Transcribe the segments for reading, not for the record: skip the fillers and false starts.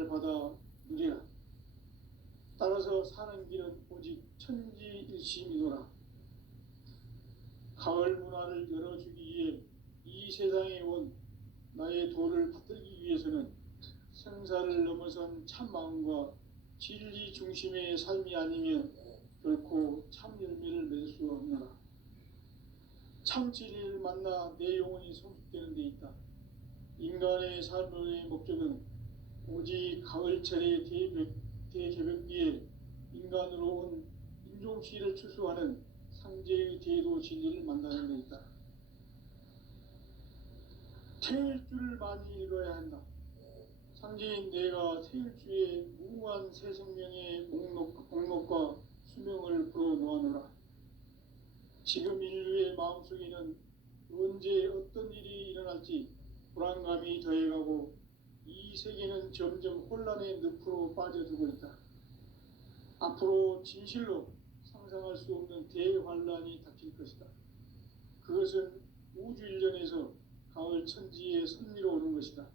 잘 받아 누리라. 따라서 사는 길은 오직 천지일심이노라. 가을 문화를 열어주기 위해 이 세상에 온 나의 도를 받들기 위해서는 생사를 넘어선 참마음과 진리 중심의 삶이 아니면 결코 참 열매를 맺을 수 없노라. 참 진리를 만나 내 영혼이 성숙되는 데 있다. 인간의 삶의 목적은 오직 가을철의 대개벽기에 인간으로 온 인종시를 추수하는 상제의 제도 진리를 만나는 데 있다. 태일주를 많이 읽어야 한다. 상제인 내가 태일주의 무궁한 새 생명의 목록과 수명을 불어놓아노라. 지금 인류의 마음속에는 언제 어떤 일이 일어날지 불안감이 더해가고 이 세계는 점점 혼란의 늪으로 빠져들고 있다. 앞으로 진실로 상상할 수 없는 대환란이 닥칠 것이다. 그것은 우주 일련에서 가을 천지의 섭리로 오는 것이다.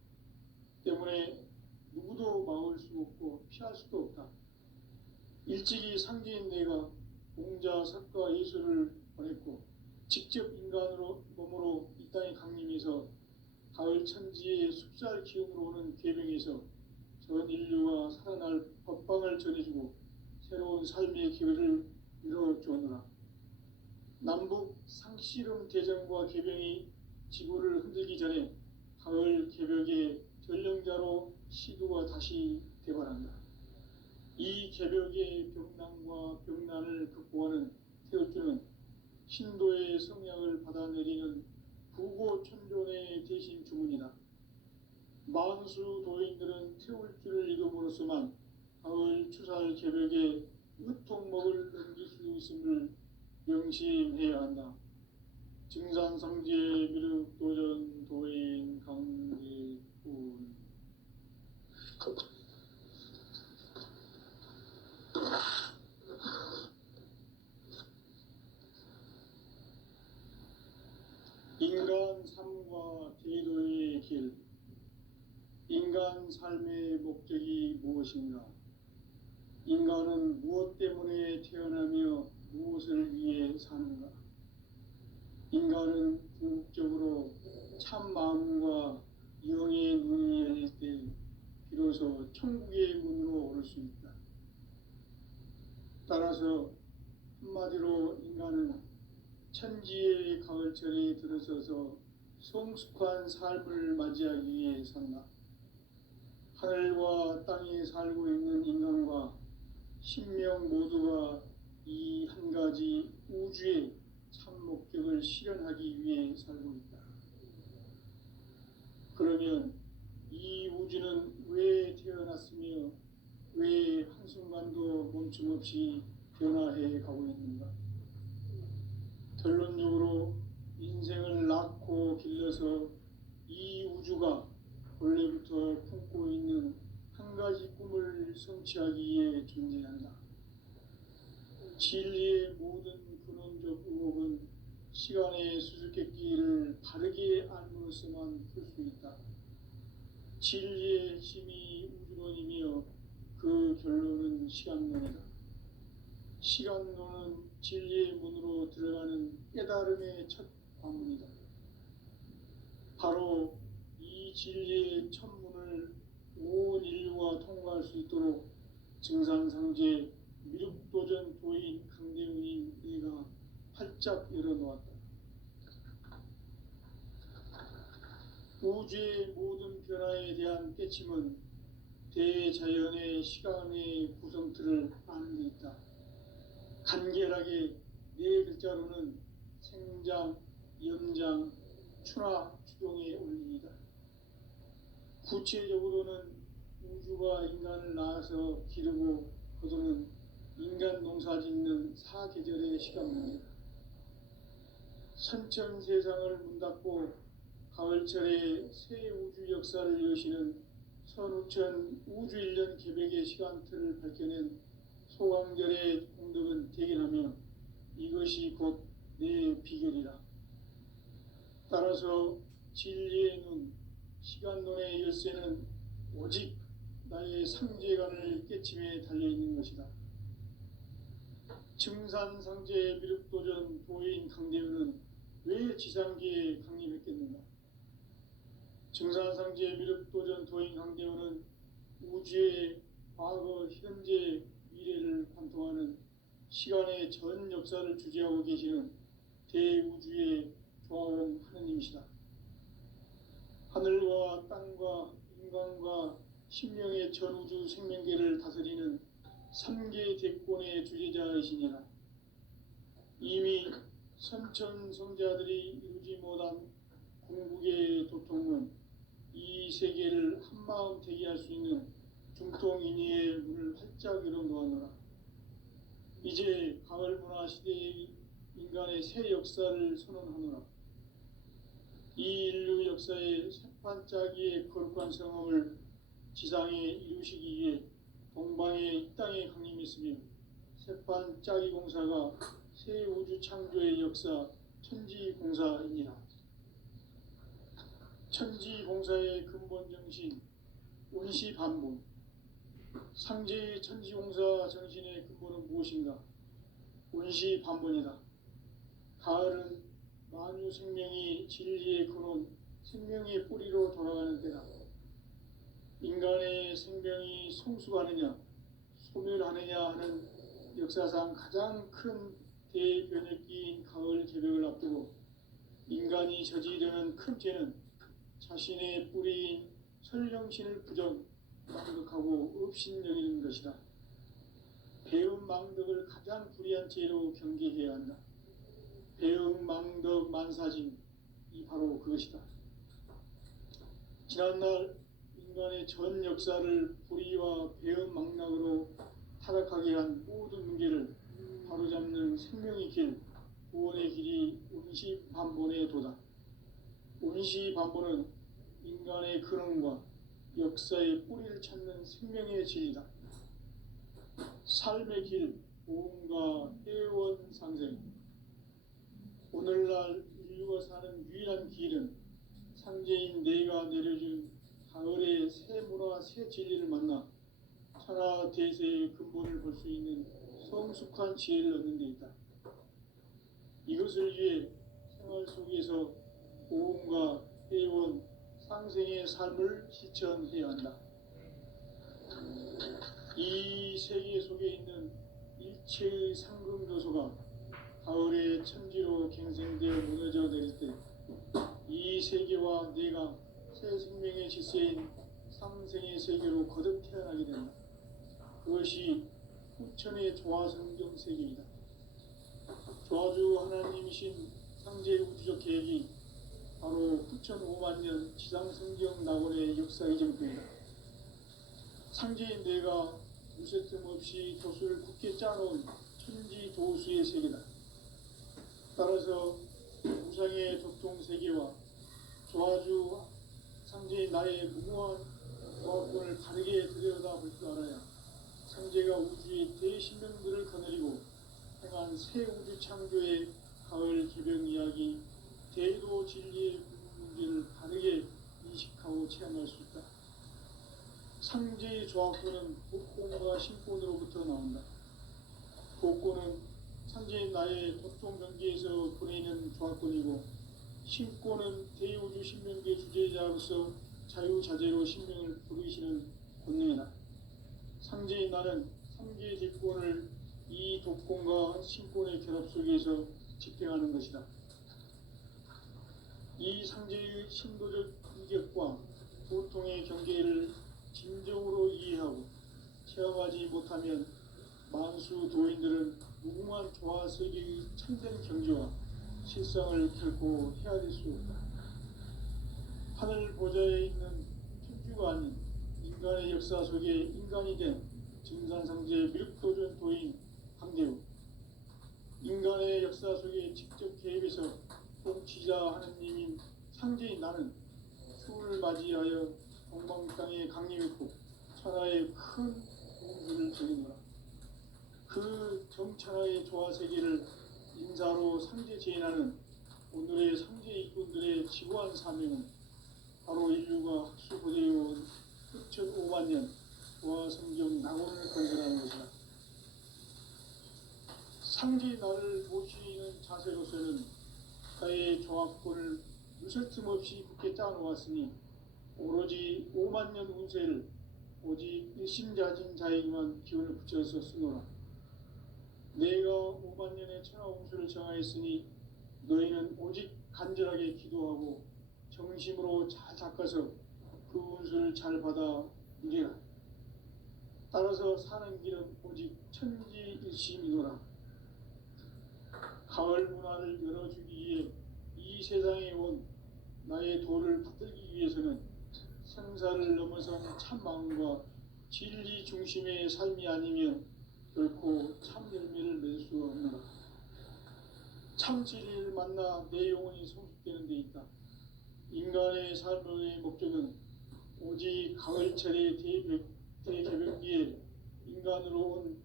때문에 누구도 막을 수 없고 피할 수도 없다. 일찍이 상제인 내가 공자, 석가, 예수를 보냈고 직접 인간으로 몸으로 이 땅에 강림해서 가을 천지의 숲살 기운으로 오는 계명에서 전 인류가 살아날 법방을 전해주고 새로운 삶의 기회를 이뤄주었노라. 남북 상씨름 대전과 계병이 지구를 흔들기 전에 가을 개벽의 전령자로 시도가 다시 대발한다. 이 개벽의 병난과 병난을 극복하는 태울주는 신도의 성약을 받아내리는 부고천존의 대신 주문이다. 만수 도인들은 태울주를 읽음으로써만 가을 추살 개벽의 으통목을 넘길 수 있음을 명심해야 한다. 증산성제 미륵도전 도인 강제군. 인간 삶과 제도의 길. 인간 삶의 목적이 무엇인가? 인간은 무엇 때문에 태어나며 무엇을 위해 사는가? 인간은 궁극적으로 참 마음과 영의 눈이 열릴 때 비로소 천국의 문으로 오를 수 있다. 따라서 한마디로 인간은 천지의 가을철에 들어서서 성숙한 삶을 맞이하기 위해 산다. 하늘과 땅에 살고 있는 인간과 신명 모두가 이 한 가지 우주의 참 목적을 실현하기 위해 살고 있다. 그러면 이 우주는 왜 태어났으며 왜 한순간도 멈춤없이 변화해 가고 있는가? 결론적으로 인생을 낳고 길러서 이 우주가 원래부터 품고 있는 한 가지 꿈을 성취하기 위해 존재한다. 진리의 모든 근원적 의혹은 시간의 수수께끼를 바르게 알므로서만 풀 수 있다. 진리의 힘이 우주론이며 그 결론은 시간론이다. 시간론은 진리의 문으로 들어가는 깨달음의 첫 관문이다. 바로 이 진리의 첫 문을 온 인류가 통과할 수 있도록 증산상제 미륵도전 도인 강대웅인 내가 활짝 열어놓았다. 우주의 모든 변화에 대한 깨침은 대자연의 시간의 구성틀을 아는 데 있다. 간결하게 네 글자로는 생장, 염장, 추나 추동의 원리이다. 구체적으로는 우주가 인간을 낳아서 기르고 거두는 인간 농사 짓는 사계절의 시간입니다. 선천 세상을 문닫고 가을철에 새 우주 역사를 여시는 선우천 우주일년 개벽의 시간틀을 밝혀낸 소강절의 공덕은 대견하며 이것이 곧 내 비결이라. 따라서 진리의 눈, 시간론의 열쇠는 오직 나의 상제관을 깨침에 달려있는 것이다. 증산상제 미륵도전 도인 강대우는 왜 지상계에 강림했겠는가? 증산상제 미륵도전 도인 강대우는 우주의 과거, 현재, 미래를 관통하는 시간의 전 역사를 주재하고 계시는 대우주의 조화원 하느님이시다. 하늘과 땅과 인간과 신명의 전우주 생명계를 다스리는 3계 대권의 주재자이시니라. 이미 선천성자들이 이루지 못한 궁극의 도통은 이 세계를 한마음 되게 할 수 있는 중통인의의 문을 활짝 열어놓았노라. 이제 가을문화 시대의 인간의 새 역사를 선언하노라. 이 인류 역사의 새판짜기의 거룩한 성험을 지상에 이루시기 위해 동방의 이 땅에 강림했으며 새판짜기 공사가 새 우주 창조의 역사 천지공사이니라. 천지공사의 근본 정신 운시반본. 상제의 천지공사 정신의 근본은 무엇인가? 운시반본이다. 가을은 만유 생명이 진리의 근원, 생명의 뿌리로 돌아가는 때다. 인간의 생명이 성숙하느냐, 소멸하느냐 하는 역사상 가장 큰 대변혁기인 가을 개벽을 앞두고 인간이 저지르는 큰 죄는 자신의 뿌리인 설령신을 망덕하고 업신여기는 것이다. 배은망덕을 가장 불의한 죄로 경계해야 한다. 배은망덕 만사진이 바로 그것이다. 지난날 인간의 전 역사를 불의와 배은망락으로 타락하게 한 모든 문제를 바로잡는 생명의 길, 구원의 길이 운시반본의 도다. 운시반본은 인간의 근원과 역사의 뿌리를 찾는 생명의 진리다. 삶의 길, 보험과 회원 상생. 오늘날 인류가 사는 유일한 길은 상제인 내가 내려준 가을의 새 문화, 새 진리를 만나 천하 대세의 근본을 볼 수 있는 성숙한 지혜를 얻는 데 있다. 이것을 위해 생활 속에서 보험과 회원, 상생의 삶을 실천해야 한다. 이 세계 속에 있는 일체의 상금교소가 가을의 천지로 갱생되어 무너져 내릴 때 이 세계와 내가 새 생명의 질서인 상생의 세계로 거듭 태어나게 된다. 그것이 후천의 조화성경 세계이다. 조화주 하나님이신 상제 우주적 계획이 바로 9,500,000년 지상성경 낙원의 역사 이전입니다. 상제인 내가 무쇠뜸 없이 조수를 굳게 짜놓은 천지도수의 세계다. 따라서 우상의 도통세계와 조화주 상제인 나의 무모한 조합권을 바르게 들여다볼 줄 알아야 상제가 우주의 대신명들을 거느리고 행한 새 우주 창조의 가을 개벽 이야기, 대도 진리의 문제를 바르게 인식하고 체험할 수 있다. 상제의 조합권은 복권과 신권으로부터 나온다. 복권은 상제인 나의 도통 경계에서 보내는 조합권이고, 신권은 대우주 신명계 주제자로서 자유자재로 신명을 부르시는 권능이다. 상제인 나는 3계 대권을 이 독권과 신권의 결합 속에서 집행하는 것이다. 이 상제의 신도적 인격과 보통의 경계를 진정으로 이해하고 체험하지 못하면 만수 도인들은 무궁한 조화세계의 참된 경지와 실상을 결코 헤아릴 수 없다. 하늘 보좌에 있는 천주가 아닌 인간의 역사 속에 인간이 된 증산상제 미륵도전 도인 강대우. 인간의 역사 속에 직접 개입해서 통치자 하느님인 상제인 나는 추을 맞이하여 동방 땅에 강림했고 천하의 큰 공주를 전이노라. 그 정천하의 조화세계를 인사로 상제 제인하는 오늘의 상제 일꾼들의 지구한 사명은 바로 인류가 학수고대해온 9,500,000년 도화 성경 낙원을 건설하는 것이다. 상지 나를 모시는 자세로서는 나의 조합권을 무설틈 없이 굳게 짜놓았으니 오로지 5만 년 운세를 오직 일심자진 자에게만 기운을 붙여서 쓰노라. 내가 5만 년의 천하 운수를 정하였으니 너희는 오직 간절하게 기도하고 정심으로 잘 닦아서 그 운수를 잘 받아 누리라. 따라서 사는 길은 오직 천지일심이노라. 가을 문화를 열어주기 위해 이 세상에 온 나의 도를 받들기 위해서는 생사를 넘어선 참 마음과 진리 중심의 삶이 아니면 결코 참 열매를 맺을 수 없노라. 참 진리를 만나 내 영혼이 성숙되는 데 있다. 인간의 삶의 목적은 오직 가을철의 대개벽기에 인간으로 온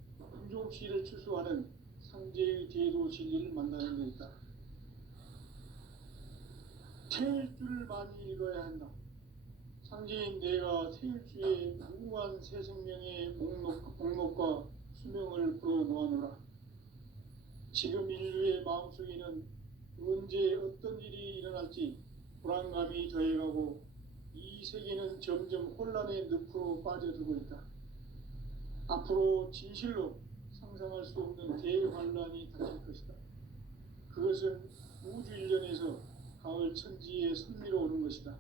인종시를 추수하는 상제의 제도 진리를 만나는 데 있다. 태일주를 많이 읽어야 한다. 상제인 내가 태일주의 무궁한 새 생명의 목록과 수명을 풀어놓아노라. 지금 인류의 마음속에는 언제 어떤 일이 일어날지 불안감이 더해가고 이 세계는 점점 혼란의 늪으로 빠져들고 있다. 앞으로 진실로 상상할 수 없는 대환란이 닥칠 것이다. 그것은 우주 일련에서 가을 천지의 선미로 오는 것이다.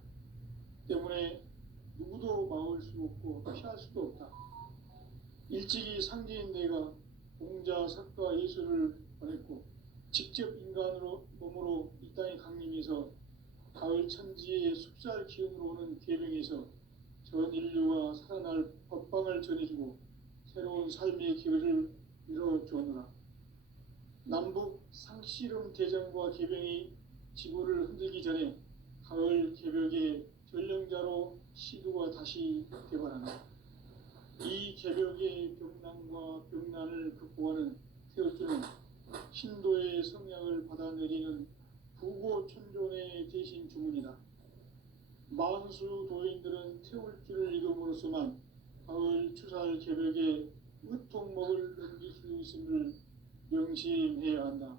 때문에 누구도 막을 수 없고 피할 수도 없다. 일찍이 상제인 내가 공자, 석가, 예수를 보냈고 직접 인간으로 몸으로 이 땅에 강림해서 가을 천지의 숲살 기운으로 오는 계명에서 전 인류가 살아날 법방을 전해주고 새로운 삶의 기회를 이뤄주었노라. 남북 상씨름 대전과 계병이 지구를 흔들기 전에 가을 개벽의 전령자로 시도가 다시 개발한다. 이 개벽의 병난과 병난을 극복하는 태울주는 신도의 성향을 받아내리는 부고천존의 대신 주문이다. 만수 도인들은 태울주를 읽음으로써만 가을 추살 개벽에 으통목을 넘길 수 있음을 명심해야 한다.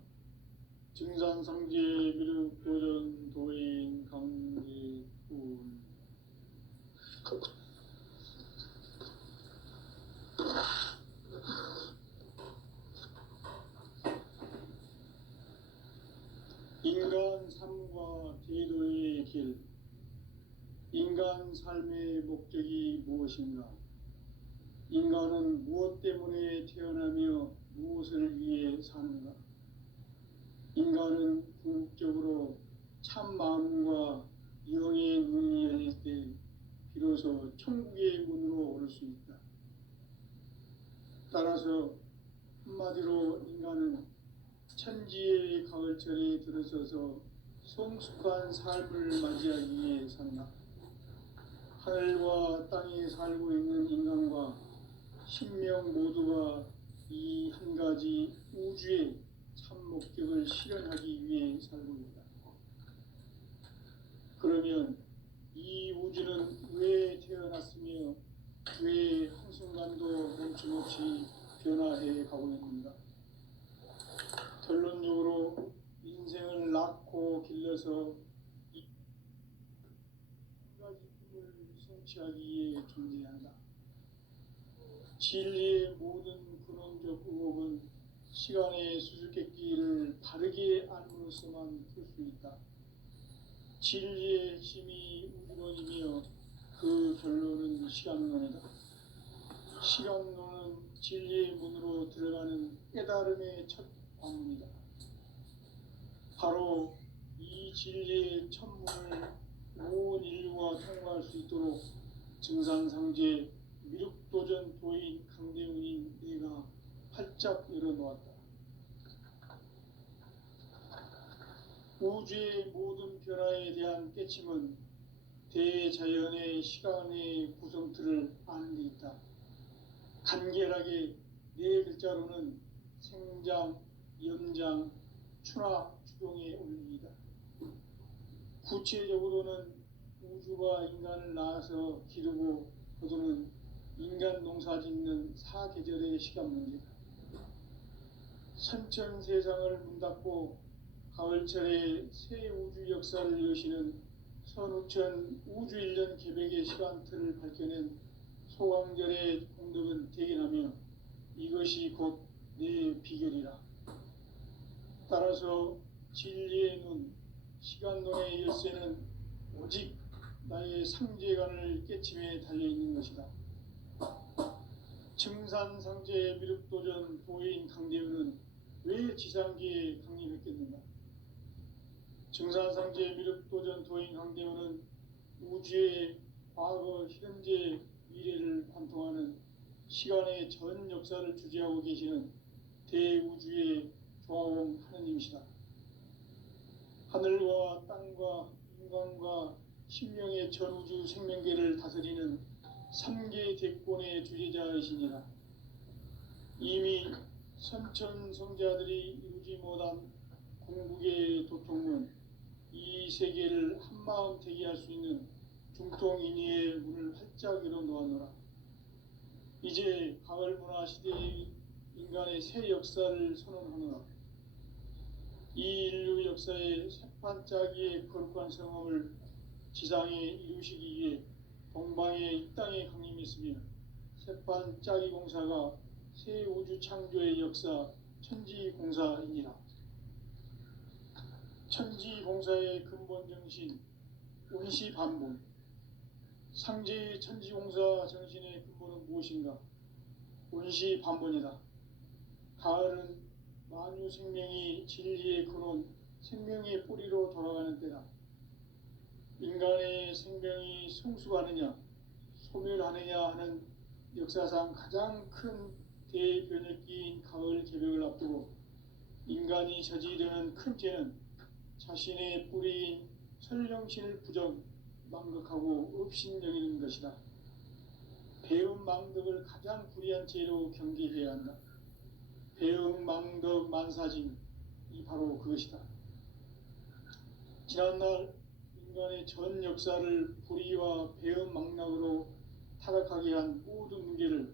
증산상제 미륵도전 도인 강제군. 인간 삶과 제도의 길. 인간 삶의 목적이 무엇인가? 인간은 무엇 때문에 태어나며 무엇을 위해 사는가? 인간은 궁극적으로 참 마음과 영의 눈이 열릴 때 비로소 천국의 문으로 오를 수 있다. 따라서 한마디로 인간은 천지의 가을철에 들어서서 성숙한 삶을 맞이하기 위해 산다. 하늘과 땅에 살고 있는 인간과 신명 모두가 이 한 가지 우주의 참 목적을 실현하기 위해 살고 있다. 그러면 이 우주는 왜 태어났으며 왜 한순간도 멈춤없이 변화해 가고 있는가? 결론적으로 인생을 낳고 길러서 이 한 가지 꿈을 성취하기 위해 존재한다. 진리의 모든 근원적 의혹은 시간의 수수께끼를 바르게 알므로서만 풀 수 있다. 진리의 핵심이 우주론이며 그 결론은 시간론이다. 시간론은 진리의 문으로 들어가는 깨달음의 첫 관문이다. 바로 이 진리의 첫 문을 온 인류가 통과할 수 있도록 증산상제 미륵도전 도인 강대훈인 내가 활짝 열어놓았다. 우주의 모든 변화에 대한 깨침은 대자연의 시간의 구성틀을 아는 데 있다. 간결하게 네 글자로는 생장, 연장, 추나, 추동의 원리이다. 구체적으로는 우주가 인간을 낳아서 기르고 거두는 인간 농사 농사 짓는 사계절의 시간 문제, 선천 세상을 문 닫고 가을철에 새 우주 역사를 여시는 선우천 우주일년 계백의 시간틀을 밝혀낸 소강절의 공덕은 대견하며 이것이 곧 내 비결이라. 따라서 진리의 눈, 시간론의 열쇠는 오직 나의 상제관을 깨침에 달려있는 것이다. 증산상제 미륵도전 도인 강대우는 왜 지상계에 강림했겠는가? 증산상제 미륵도전 도인 강대우는 우주의 과거, 현재, 미래를 관통하는 시간의 전 역사를 주재하고 계시는 대우주의 조화원 하느님이시다. 하늘과 땅과 인간과 신명의 전우주 생명계를 다스리는 삼계 대권의 주제자이시니라. 이미 선천성자들이 이루지 못한 궁극의 도통문, 이 세계를 한마음 되게 할 수 있는 중통인의의 문을 활짝 열어 놓았노라. 이제 가을 문화 시대의 인간의 새 역사를 선언하노라. 이 인류 역사의 새판짜기의 거룩한 성험을 지상에 이루시기 위해 동방의 이 땅에 강림했으며 새판짜기 공사가 새 우주 창조의 역사 천지공사이니라. 천지공사의 근본 정신 운시반본, 상제의 천지공사 정신의 근본은 무엇인가? 운시반본이다. 가을은 만유 생명이 진리의 근원, 생명의 뿌리로 돌아가는 때다. 인간의 생명이 성숙하느냐, 소멸하느냐 하는 역사상 가장 큰 대변혁기인 가을 개벽을 앞두고 인간이 저지르는 큰 죄는 자신의 뿌리인 설령신을 부정, 망극하고 업신여기는 것이다. 배음 망덕을 가장 불의한 죄로 경계해야 한다. 배음 망덕 만사진, 이 바로 그것이다. 지난날 인간의 전 역사를 불의와 배음 망락으로 타락하게 한 모든 문제를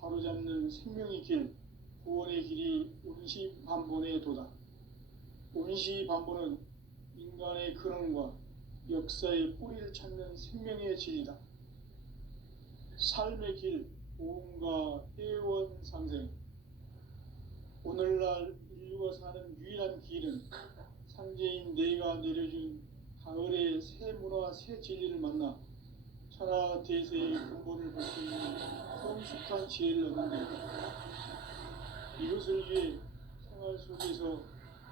바로잡는 생명의 길, 구원의 길이 운시반본의 도다. 운시반본은 인간의 근원과 역사의 뿌리를 찾는 생명의 진리다. 삶의 길, 보험과 회원 상생. 오늘날 인류가 사는 유일한 길은 상제인 내가 내려준 가을의 새 문화, 새 진리를 만나 천하 대세의 근본을 볼 수 있는 성숙한 지혜를 얻는 것이다. 이것을 위해 생활 속에서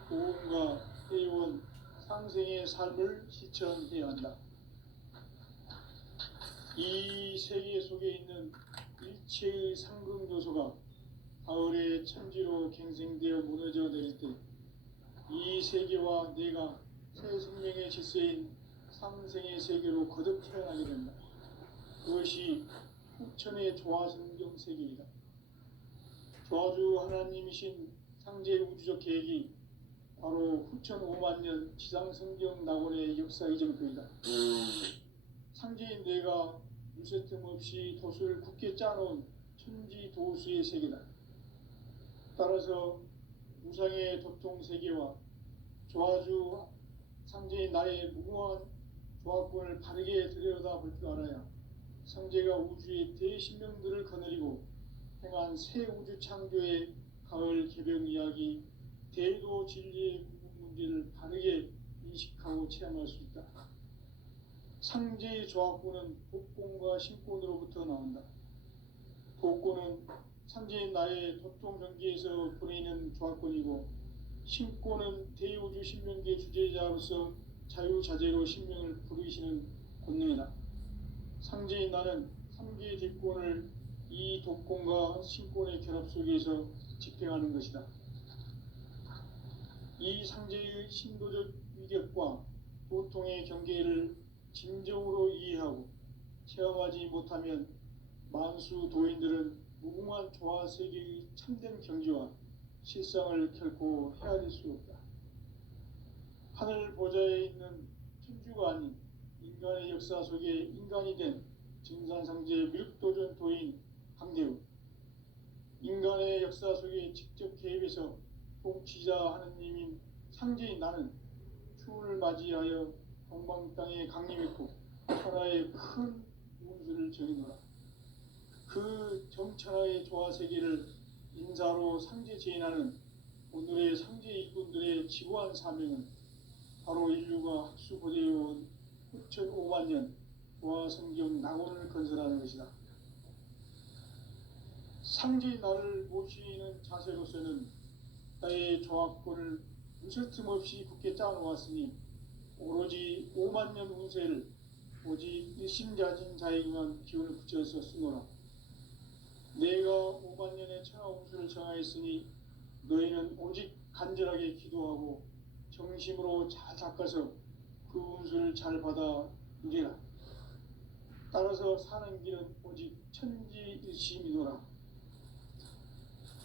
보험과 회원, 상생의 삶을 실천해야 한다. 이 세계 속에 있는 일체의 상극 요소가 가을의 천지로 갱생되어 무너져 내릴 때 이 세계와 내가 새 생명의 질서인 상생의 세계로 거듭 태어나게 된다. 그것이 후천의 조화성경 세계이다. 조화주 하나님이신 상제 우주적 계획이 바로 후천 5만년 지상성경 낙원의 역사 이정표이다. 상제인 내가 물새틈 없이 도수를 굳게 짜놓은 천지도수의 세계다. 따라서 무상의 도통세계와 조화주 상제인 나의 무궁한 조화권을 바르게 들여다볼 줄 알아야 상제가 우주의 대신명들을 거느리고 행한 새 우주 창조의 가을 개벽 이야기, 대도 진리의 궁극 문제를 바르게 인식하고 체험할 수 있다. 상제의 조화권은 복권과 신권으로부터 나온다. 복권은 상제인 나의 도통 경계에서 보내는 조화권이고, 신권은 대우주 신명계 주제자로서 자유자재로 신명을 부르시는 권능이다. 상제인 나는 3개의 대권을 이 독권과 신권의 결합 속에서 집행하는 것이다. 이 상제의 신도적 위력과 도통의 경계를 진정으로 이해하고 체험하지 못하면 만수 도인들은 무궁한 조화 세계의 참된 경지와 실상을 결코 헤아릴 수 없다. 하늘 보좌에 있는 천주가 아닌 인간의 역사 속에 인간이 된 증산상제 미륵도전 도인 강대우, 일에 직접 개입해서 통치자 하느님인 상제인 나는 추운을 맞이하여 동방 땅에 강림했고 천하의 큰 운수를 정해노라. 그 정천하의 조화세계를 인사로 상제 제인하는 오늘의 상제 일꾼들의 지구한 사명은 바로 인류가 학수고대해온 9,500만 년 조화성경 낙원을 건설하는 것이다. 상제인 나를 모시는 자세로서는 나의 조합권을 무슨 틈없이 굳게 짜놓았으니 오로지 5만 년 운세를 오직 일심자진 자에게만 기운을 붙여서 쓰노라. 내가 5만 년의 천하 운수를 정하였으니 너희는 오직 간절하게 기도하고 정심으로 잘 닦아서 그 운수를 잘 받아 누리라. 따라서 사는 길은 오직 천지일심이노라.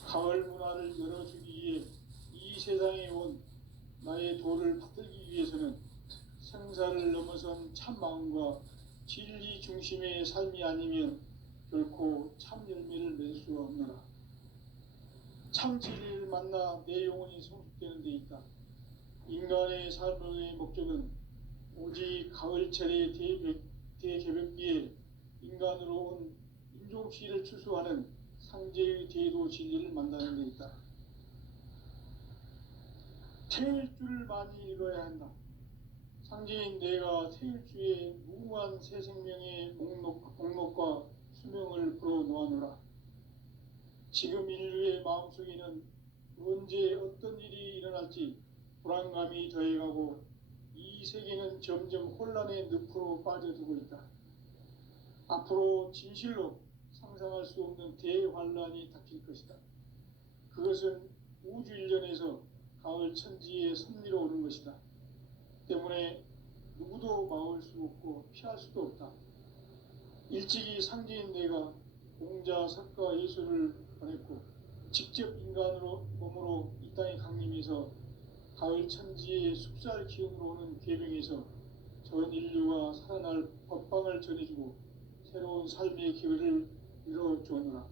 가을 문화를 열어주기 위해 이 세상에 온 나의 도를 받들기 위해서는 생사를 넘어선 참 마음과 진리 중심의 삶이 아니면 결코 참 열매를 맺을 수가 없노라. 참 진리를 만나 내 영혼이 성숙되는 데 있다. 인간의 삶의 목적은 오직 가을철의 대개벽기에 인간으로 온 인종시를 추수하는 상제의 대도 진리를 만나는 데 있다. 태일주를 많이 읽어야 한다. 상제인 내가 태일주의 무궁한 새 생명의 목록과 수명을 풀어놓아노라. 지금 인류의 마음속에는 언제 어떤 일이 일어날지 불안감이 더해가고 이 세계는 점점 혼란의 늪으로 빠져들고 있다. 앞으로 진실로 상상할 수 없는 대환란이 닥칠 것이다. 그것은 우주 일련에서 가을 천지의 섭리로 오는 것이다. 때문에 누구도 막을 수 없고 피할 수도 없다. 일찍이 상제인 내가 공자, 석가, 예수를 보냈고 직접 인간으로 몸으로 이 땅에 강림해서 가을 천지의 숲살 기운으로 오는 계명에서 전 인류가 살아날 법방을 전해주고 새로운 삶의 기회를 이뤄주었노라.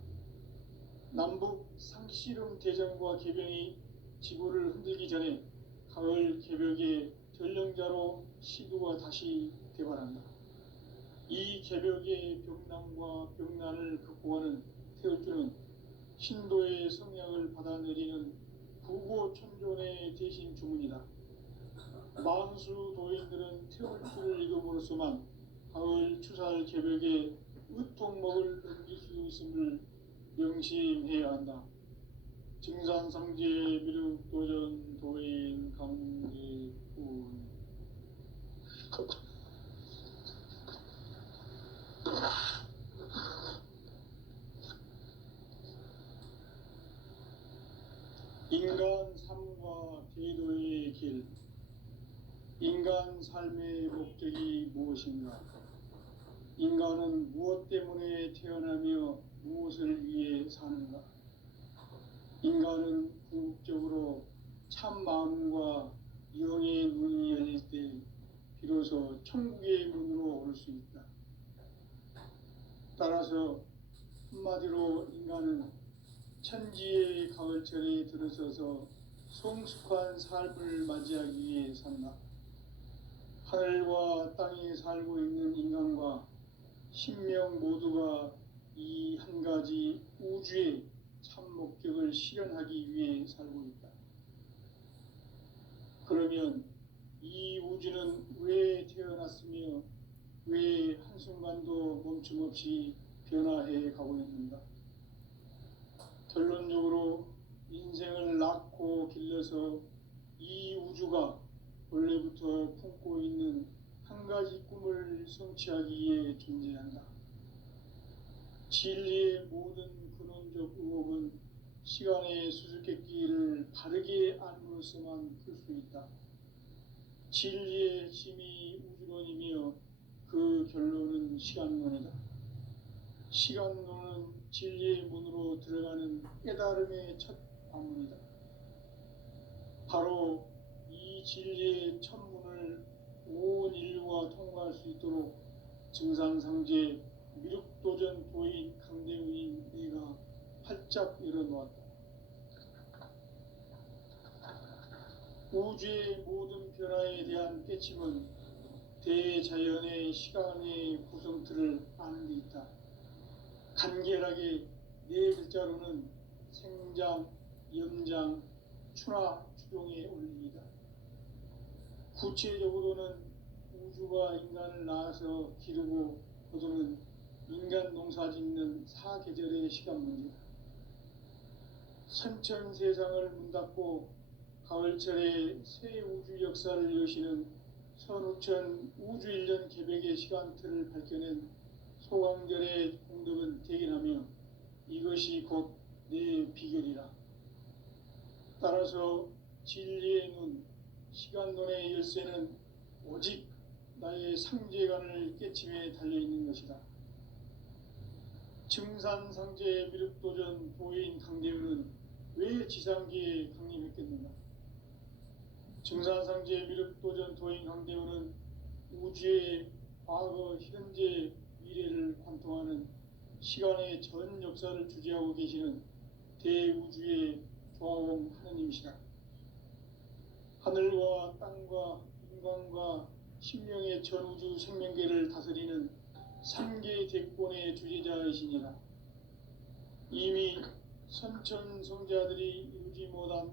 남북 상씨름 대전과 개병이 지구를 흔들기 전에 가을 개벽의 전령자로 시두가 다시 개발한다. 이 개벽의 병난과 병난을 극복하는 태울주는 신도의 성약을 받아내리는 부고천존의 대신 주문이다. 만수 도인들은 태울주를 읽음으로써만 가을 추살 개벽의 의통목을 넘길 수 있음을 명심해야 한다. 증산상제 미륵도전 도인 강제군 인간 삶과 제도의 길. 인간 삶의 목적이 무엇인가? 인간은 무엇 때문에 태어나며 무엇을 위해 사는가? 인간은 궁극적으로 참 마음과 영의 문이 열릴 때 비로소 천국의 문으로 올 수 있다. 따라서 한마디로 인간은 천지의 가을철에 들어서서 성숙한 삶을 맞이하기 위해 산다. 하늘과 땅에 살고 있는 인간과 신명 모두가 이 한 가지 우주의 참 목적을 실현하기 위해 살고 있다. 그러면 이 우주는 왜 태어났으며 왜 한순간도 멈춤없이 변화해 가고 있는가? 결론적으로 인생을 낳고 길러서 이 우주가 원래부터 품고 있는 한 가지 꿈을 성취하기 위해 존재한다. 진리의 모든 근원적 의혹은 시간의 수수께끼를 바르게 안으로서만 풀 수 있다. 진리의 핵심이 우주론이며 그 결론은 시간론이다. 시간론은 진리의 문으로 들어가는 깨달음의 첫 관문이다. 바로 이 진리의 첫 문을 온 인류가 통과할 수 있도록 증산상제 미륵도전 도인 강대우인 내가 활짝 열어놓았다. 우주의 모든 변화에 대한 깨침은 대자연의 시간의 구성틀을 아는 데 있다. 간결하게 네 글자로는 생장, 염장, 추나 추종의 원리이다. 구체적으로는 우주가 인간을 낳아서 기르고 거두는 인간 농사 짓는 사계절의 시간 문제다. 선천 세상을 문 닫고 가을철에 새 우주 역사를 여시는 선우천 우주일년 개백의 시간틀을 밝혀낸 소강절의 공덕은 대견하며 이것이 곧 내 비결이라. 따라서 진리의 눈, 시간론의 열쇠는 오직 나의 상제관을 깨침에 달려있는 것이다. 증산상제 미륵도전 도인 강대우는 왜 지상기에 강림했겠는가? 증산상제 미륵도전 도인 강대우는 우주의 과거, 현재, 미래를 관통하는 시간의 전 역사를 주재하고 계시는 대우주의 조화원 하느님이시다. 하늘과 땅과 인간과 신명의 전우주 생명계를 다스리는 삼계 대권의 주제자이시니라. 이미 선천성자들이 이루지 못한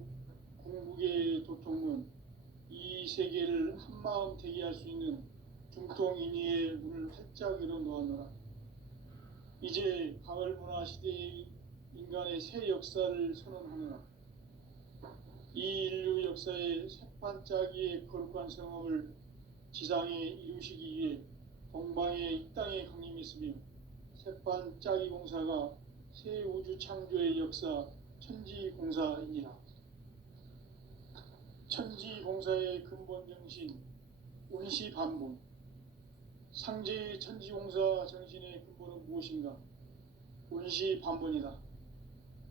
궁극의 도통문, 이 세계를 한마음 되게 할 수 있는 중통인의의 문을 활짝 열어 놓았노라. 이제 가을 문화 시대의 인간의 새 역사를 선언하노라. 이 인류 역사의 새반짝이의 거룩한 성업을 지상에 이루시기 위해 동방의 이 땅에 강림했으며 새반짝이 공사가 새 우주 창조의 역사 천지공사이니라. 천지공사의 근본 정신 운시반본. 상제의 천지공사 정신의 근본은 무엇인가? 운시반본이다.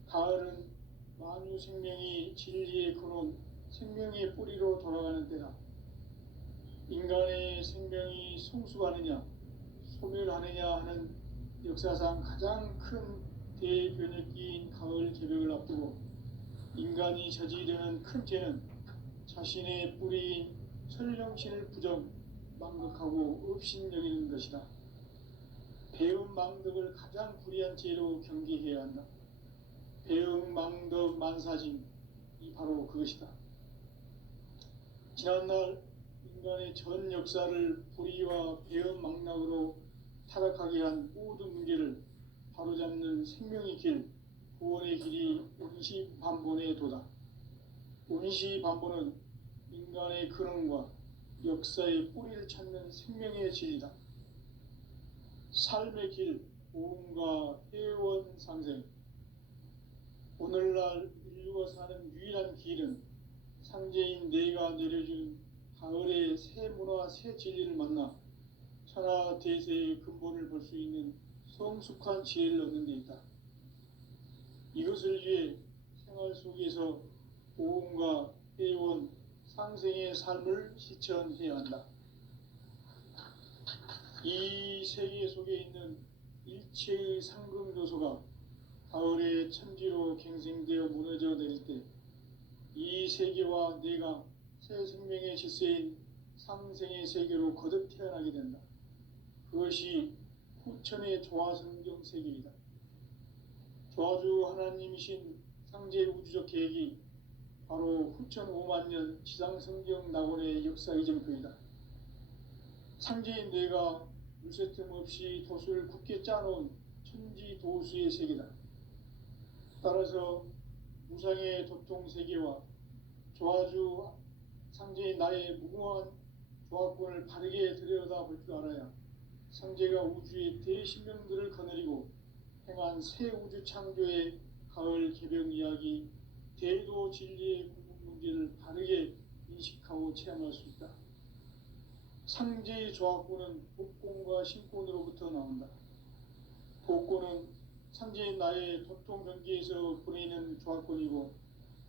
가을은 만유 생명이 진리의 근원, 생명의 뿌리로 돌아가는 때다. 인간의 생명이 성숙하느냐, 소멸하느냐 하는 역사상 가장 큰 대변혁기인 가을 개벽을 앞두고 인간이 저지르는 큰 죄는 자신의 뿌리인 설령신을 부정, 망극하고 업신여기는 것이다. 배움 망덕을 가장 불의한 죄로 경계해야 한다. 배움 망덕 만사진, 이 바로 그것이다. 지난날 인간의 전 역사를 불의와 배움 망락으로 타락하게 한 모든 문제를 바로잡는 생명의 길, 구원의 길이 운시반본의 도다. 운시반본은 인간의 근원과 역사의 뿌리를 찾는 생명의 진리다. 삶의 길, 오음과 회원 상생. 오늘날 인류가 사는 유일한 길은 상제인 내가 내려준 가을의 새 문화, 새 진리를 만나 천하 대세의 근본을 볼 수 있는 성숙한 지혜를 얻는 데 있다. 이것을 위해 생활 속에서 오음과 회원, 상생의 삶을 실천해야 한다. 이 세계 속에 있는 일체의 상금요소가 가을의 천지로 갱생되어 무너져 내릴 때 이 세계와 내가 새 생명의 질서인 상생의 세계로 거듭 태어나게 된다. 그것이 후천의 조화성경 세계이다. 조화주 하나님이신 상제 우주적 계획이 바로 후천 5만년 지상성경 낙원의 역사 이정표이다. 상제인 내가 물새 틈 없이 돛을 굳게 짜놓은 천지도수의 세계다. 따라서 무상의 도통세계와 조화주 상제인 나의 무궁한 조화권을 바르게 들여다볼 줄 알아야 상제가 우주의 대신명들을 거느리고 행한 새 우주 창조의 가을 개벽 이야기, 대도 진리의 궁극 문제를 바르게 인식하고 체험할 수 있다. 상제의 조화권은 복권과 신권으로부터 나온다. 복권은 상제인 나의 도통 경계에서 보내는 조화권이고,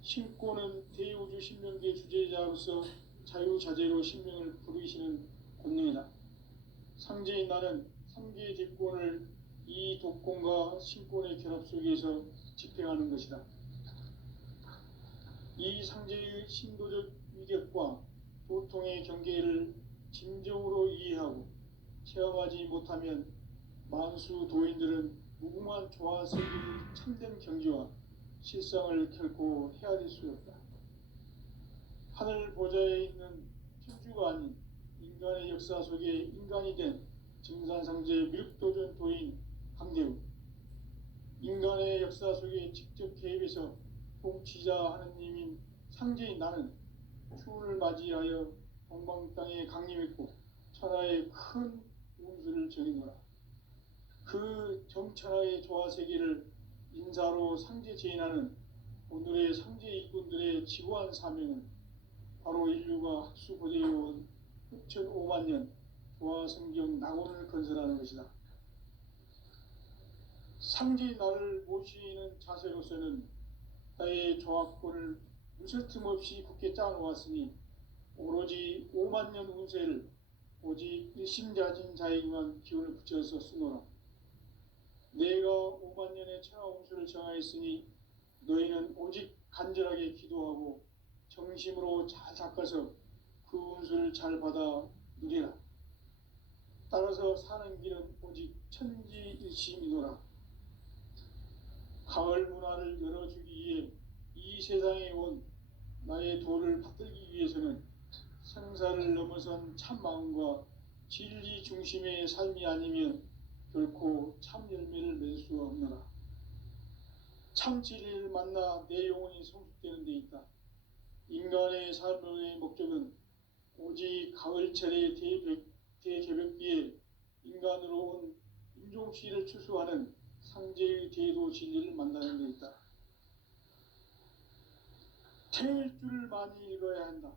신권은 대우주 신명계 주제자로서 자유자재로 신명을 부르시는 권능이다. 상제인 나는 3개의 대권을 이 독권과 신권의 결합 속에서 집행하는 것이다. 이 상제의 신도적 위력과 고통의 경계를 진정으로 이해하고 체험하지 못하면 만수 도인들은 무궁한 조화세계의 참된 경지와 실상을 결코 헤아릴 수 없다. 하늘 보좌에 있는 천주가 아닌 인간의 역사 속에 인간이 된 증산상제 미륵도전 도인 강대우, 인간의 역사 속에 직접 개입해서 통치자 하느님인 상제인 나는 추운을 맞이하여 동방 땅에 강림했고 천하의 큰 운수를 정해노라. 그 정천하의 조화세계를 인사로 상제 제인하는 오늘의 상제 일꾼들의 지구한 사명은 바로 인류가 학수 고대해온 흑천 5만 년 조화성경 낙원을 건설하는 것이다. 상제의 나를 모시는 자세로서는 나의 조합권을 무슨 틈없이 굳게 짜놓았으니 오로지 5만 년 운세를 오직 일심자진 자에게만 기운을 붙여서 쓰노라. 내가 5만 년의 천하 운수를 정하였으니 너희는 오직 간절하게 기도하고 정심으로 잘 닦아서 그 운수를 잘 받아 누리라. 따라서 사는 길은 오직 천지일심이노라. 가을 문화를 열어주기 위해 이 세상에 온 나의 도를 받들기 위해서는 생사를 넘어선 참 마음과 진리 중심의 삶이 아니면 결코 참 열매를 맺을 수 없노라. 참 진리를 만나 내 영혼이 성숙되는 데 있다. 인간의 삶의 목적은 오직 가을철의 대개벽비에 인간으로 온 인종시를 추수하는 상제의 대도 진리를 만나는 데 있다. 태일주를 많이 읽어야 한다.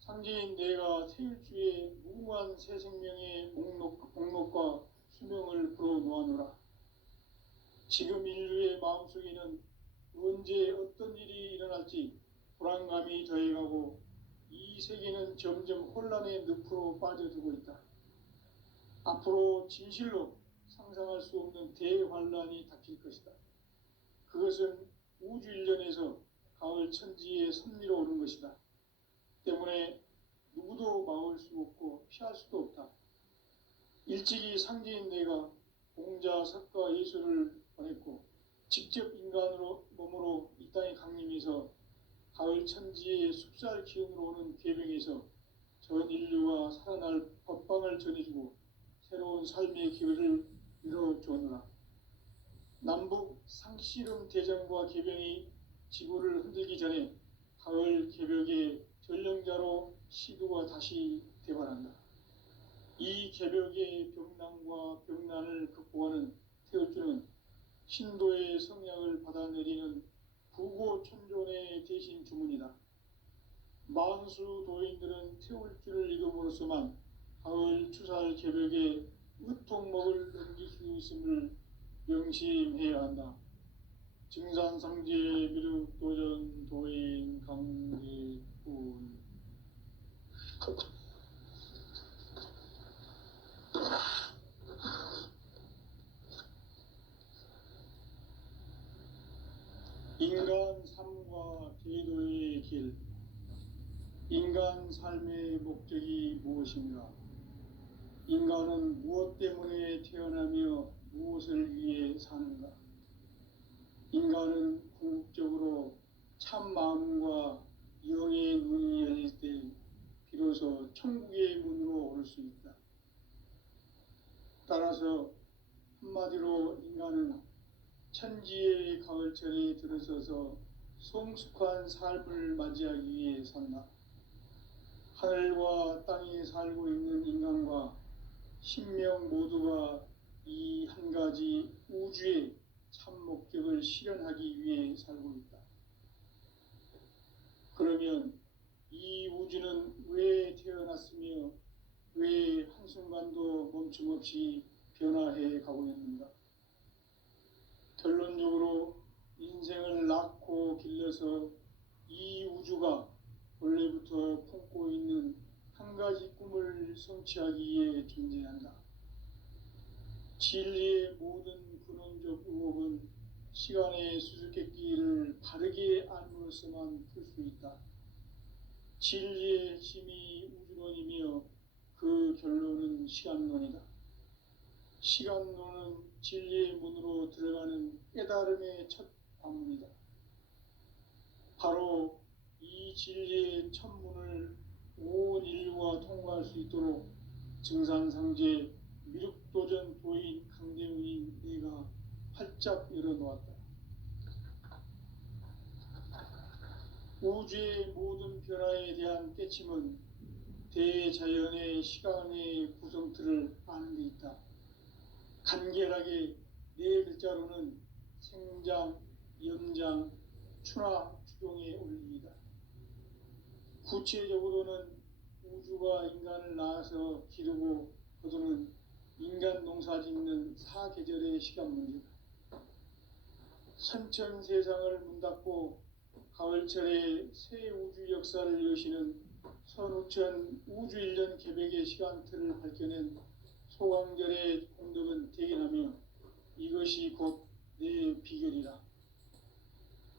상제인 내가 태일주의 무궁한 새 생명의 목록과 수명을 불어놓아노라. 지금 인류의 마음속에는 언제 어떤 일이 일어날지 불안감이 더해가고 이 세계는 점점 혼란의 늪으로 빠져들고 있다. 앞으로 진실로 상상할 수 없는 대환란이 닥칠 것이다. 그것은 우주 일련에서 가을 천지의 섭리로 오는 것이다. 때문에 누구도 막을 수 없고 피할 수도 없다. 일찍이 상제인 내가 공자, 석가, 예수를 보냈고 직접 인간으로 몸으로 이 땅에 강림해서 가을 천지의 숲살 기운으로 오는 계병에서 전 인류가 살아날 법방을 전해주고 새로운 삶의 기회를 이뤄주었노라. 남북 상씨름 대전과 계병이 지구를 흔들기 전에 가을 개벽의 전령자로 시두가 다시 대발한다. 이 개벽의 병난과 병난을 극복하는 태울주는 신도의 성약을 받아내리는 부고천존의 대신 주문이다. 만수 도인들은 태울주를 읽음으로써만 가을 추살 개벽의 으통목을 넘길 수 있음을 명심해야 한다. 증산상제 미륵도전 도인 강대훈. 인간 삶과 제도의 길. 인간 삶의 목적이 무엇인가? 인간은 무엇 때문에 태어나며 무엇을 위해 사는가? 인간은 궁극적으로 참 마음과 영의 문이 열릴 때 비로소 천국의 문으로 오를 수 있다. 따라서 한마디로 인간은 천지의 가을철에 들어서서 성숙한 삶을 맞이하기 위해 산다. 하늘과 땅에 살고 있는 인간과 신명 모두가 이 한 가지 우주의 참 목적을 실현하기 위해 살고 있다. 그러면 이 우주는 왜 태어났으며 왜 한순간도 멈춤없이 변화해 가고 있는가? 결론적으로 인생을 낳고 길러서 이 우주가 원래부터 품고 있는 한 가지 꿈을 성취하기 위해 존재한다. 진리의 모든 근원적 의혹은 시간의 수수께끼를 바르게 알므로써만 풀 수 있다. 진리의 핵심이 우주론이며 그 결론은 시간론이다. 시간론은 진리의 문으로 들어가는 깨달음의 첫 관문이다. 바로 이 진리의 첫 문을 온 인류가 통과할 수 있도록 증산상제 미륵도전 도인 강대웅인 내가 활짝 열어놓았다. 우주의 모든 변화에 대한 깨침은 대자연의 시간의 구성틀을 아는 데 있다. 간결하게 네 글자로는 생장, 연장, 추나 추종의 원리이다. 구체적으로는 우주가 인간을 낳아서 기르고 거두는 인간 농사 짓는 사계절의 시간 문제다. 선천 세상을 문 닫고 가을철에 새 우주 역사를 여시는 선우천 우주 1년 개백의 시간틀을 밝혀낸 소강절의 공덕은 대견하며 이것이 곧 내 비결이라.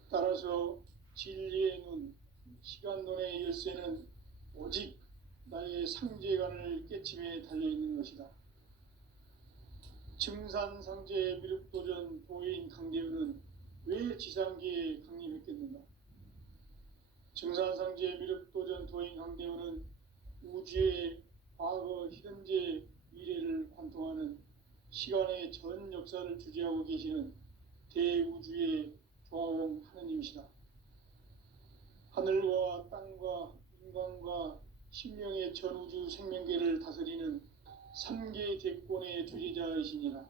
따라서 진리의 눈, 시간론의 열쇠는 오직 나의 상제관을 깨침에 달려있는 것이다. 증산상제 미륵도전 도인 강대우는 왜 지상계에 강림했겠는가? 증산상제 미륵도전 도인 강대우는 우주의 과거, 현재, 미래를 관통하는 시간의 전 역사를 주재하고 계시는 대우주의 조화원 하느님이시다. 하늘과 땅과 인간과 신명의 전우주 생명계를 다스리는 3계 대권의 주재자이시니라.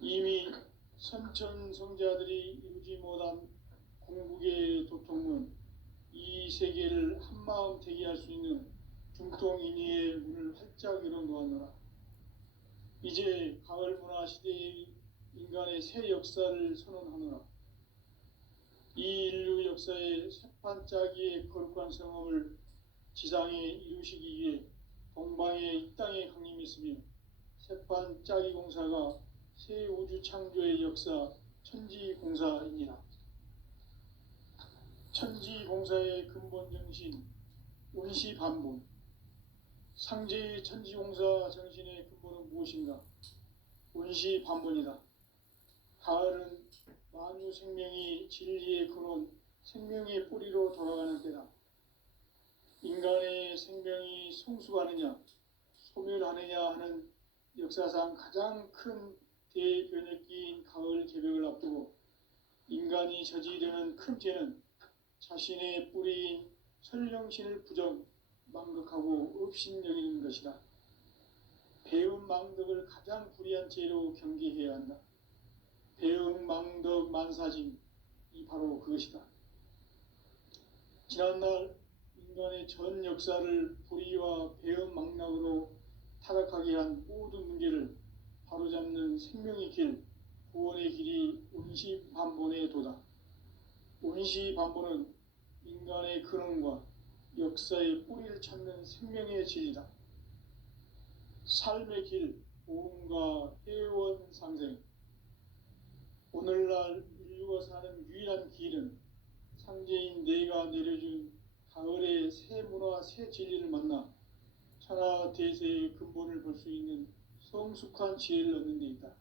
이미 선천성자들이 이루지 못한 공국의 도통은 이 세계를 한마음 되게 할 수 있는 중통인의의 문을 활짝 열어놓았노라. 이제 가을 문화 시대의 인간의 새 역사를 선언하노라. 이 인류 역사의 새판짜기의 거룩한 성험을 지상에 이루시기 위해 동방의 이 땅에 강림했으며 새판짜기 공사가 새 우주 창조의 역사 천지공사이니라. 천지공사의 근본 정신 운시반본. 상제의 천지공사 정신의 근본은 무엇인가? 운시반본이다. 가을은 만유 생명이 진리의 근원, 생명의 뿌리로 돌아가는 때다. 인간의 생명이 성숙하느냐, 소멸하느냐 하는 역사상 가장 큰 대변혁기인 가을 개벽을 앞두고 인간이 저지르는 큰 죄는 자신의 뿌리인 설령신을 부정, 망극하고 업신여기는 것이다. 배음 망덕을 가장 불의한 죄로 경계해야 한다. 배음 망덕 만사짐, 이 바로 그것이다. 지난날 인간의 전 역사를 불의와 배음 망락으로 타락하게 한 모든 문제를 바로잡는 생명의 길, 구원의 길이 운시반본의 도다. 운시반본은 인간의 근원과 역사의 뿌리를 찾는 생명의 진리다. 삶의 길, 보험과 회원 상생. 오늘날 인류가 사는 유일한 길은 상제인 내가 내려준 가을의 새 문화, 새 진리를 만나 천하 대세의 근본을 볼 수 있는 성숙한 지혜를 얻는 데 있다.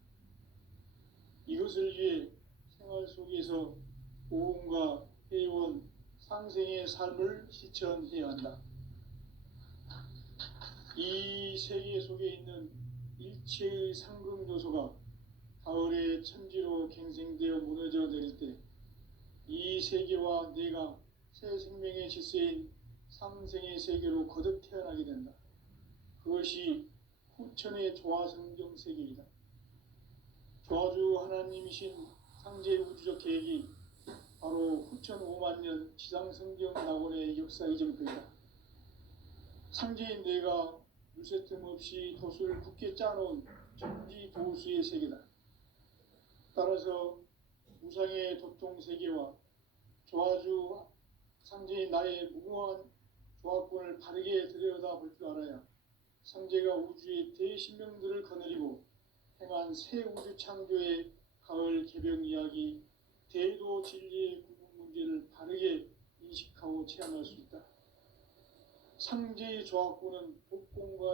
이것을 위해 생활 속에서 보험과 회원, 상생의 삶을 실천해야 한다. 이 세계 속에 있는 일체의 상승조소가 가을의 천지로 갱생되어 무너져 내릴 때 이 세계와 내가 새 생명의 질서인 상생의 세계로 거듭 태어나게 된다. 그것이 후천의 조화성경 세계이다. 조화주 하나님이신 상제 우주적 계획이 바로 후천 5만 년 지상성경 낙원의 역사 이전표이다. 상제인 내가 물새 틈 없이 도수를 굳게 짜놓은 천지도수의 세계다. 따라서 무상의 도통 세계와 조화주 상제인 나의 무궁한 조화권을 바르게 들여다볼 줄 알아야 상제가 우주의 대신명들을 거느리고 행한 새 우주 창조의 가을 개벽 이야기, 대도 진리의 구분 문제를 바르게 인식하고 체험할 수 있다. 상제조합구는 복공과